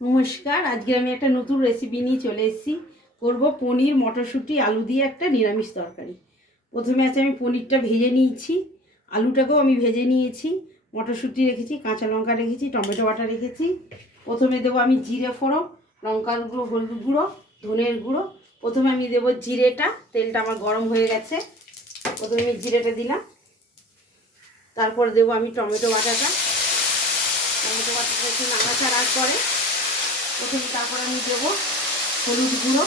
নমস্কার, আজকে আমি একটা নতুন রেসিপি নিয়ে চলে এসেছি। করব পনির মটরশুঁটি আলু দিয়ে একটা নিরামিষ তরকারি। প্রথমে আছে আমি পনিরটা ভেজে নিয়েছি, আলুটাকেও আমি ভেজে নিয়েছি, মটরশুঁটি রেখেছি, কাঁচা লঙ্কা রেখেছি, টমেটো বাটা রেখেছি। প্রথমে দেবো আমি জিরে ফোড়ন, লঙ্কার গুঁড়ো, হলুদ গুঁড়ো, ধনের গুঁড়ো। প্রথমে আমি দেবো জিরেটা, তেলটা আমার গরম হয়ে গেছে। প্রথমে আমি জিরেটা দিলাম, তারপর দেবো আমি টমেটো বাটাটা। টমেটো বাটাটা একটু নাড়াচাড়ার পরে তারপর আমি দেবো হলুদ গুঁড়ো,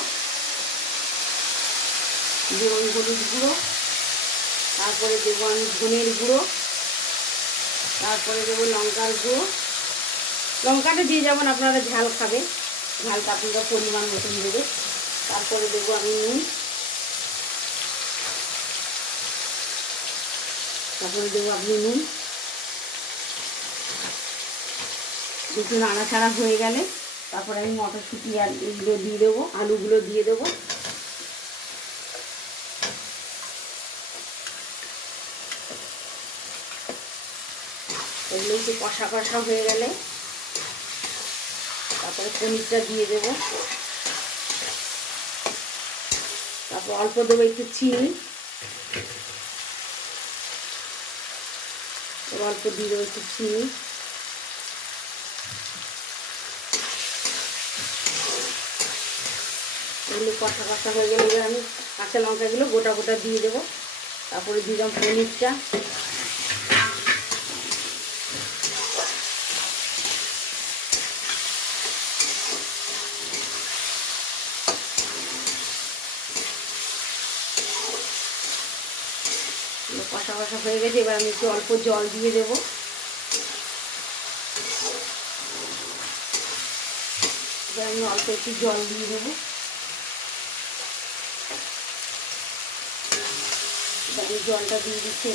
তারপরে দেবো আমি ধনের গুঁড়ো, তারপরে দেবো লঙ্কার গুঁড়ো। লঙ্কাটা দিয়ে যেমন আপনারা ঝাল খাবে, ঝালটা আপনারা পরিমাণ মতন দেবে। তারপরে দেবো আমি নুন, তারপরে দেবো আপনি নুন। দুটো নাড়াচাড়া হয়ে গেলে তারপরে আমি মটরশুঁটি আর এগুলো দিয়ে দেবো, আলুগুলো দিয়ে দেবো। এগুলো একটু কষা কষা হয়ে গেলে তারপরে পনিরটা দিয়ে দেবো। তারপর অল্প দেবো একটু চিনি, অল্প দিয়ে দেবো একটু চিনি। এগুলো কষা কষা হয়ে গেলে এবার আমি কাঁচা লঙ্কাগুলো গোটা গোটা দিয়ে দেবো। তারপরে দিলাম পনিরটা, কষা কষা হয়ে গেছে। এবার আমি একটু অল্প জল দিয়ে দেবো। এবার আমি অল্প একটু জল দিয়ে দেবো। এবার আমি জলটা দিয়ে দিচ্ছি।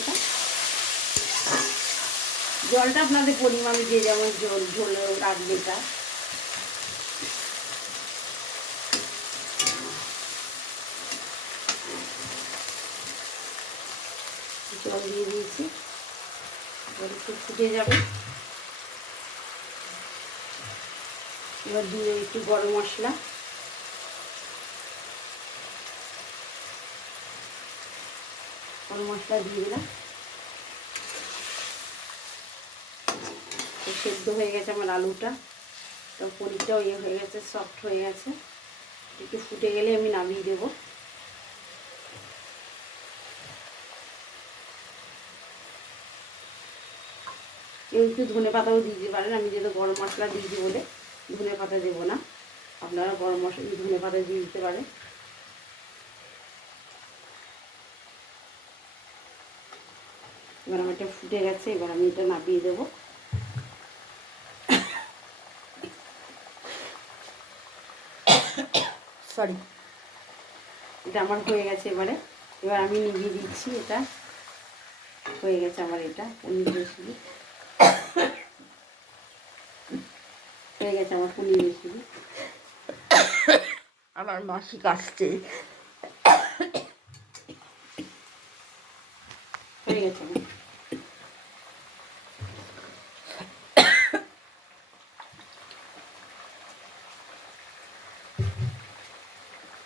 জলটা আপনাদের পরিমাণে যে যেমন ঝোলে রাখবে এটা। জল দিয়ে দিয়েছি, এবার একটু ফুটে যাবে। এবার দিয়ে একটু গরম মশলা, দিয়ে দিলাম। সেদ্ধ হয়ে গেছে আমার আলুটা, তো পনিরটাও হয়ে গেছে, সফট হয়ে গেছে। একটু ফুটে গেলে আমি নামিয়ে দেবো। কেউ একটু ধনে পাতাও দিয়ে দিতে পারেন, আমি যেহেতু গরম মশলা দিয়েছি বলে ধনে পাতা দেবো না। আপনারা গরম মশলা ধনে পাতা দিয়ে দিতে পারেন। এবার আমার এটা ফুটে গেছে, এবার আমি এটা নামিয়ে দেবো। সরি, এটা আমার হয়ে গেছে। এবার আমি নিভিয়ে দিচ্ছি। এটা হয়ে গেছে আমার, এটা পনির রেসিপি হয়ে গেছে আমার পনির রেসিপি। আমার মাসি কাশছে, হয়ে গেছে আমার।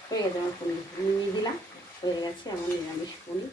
হয়ে গেছে আমার পনির, নিয়ে দিলাম। হয়ে গেছে আমার নিরামিষ পনির।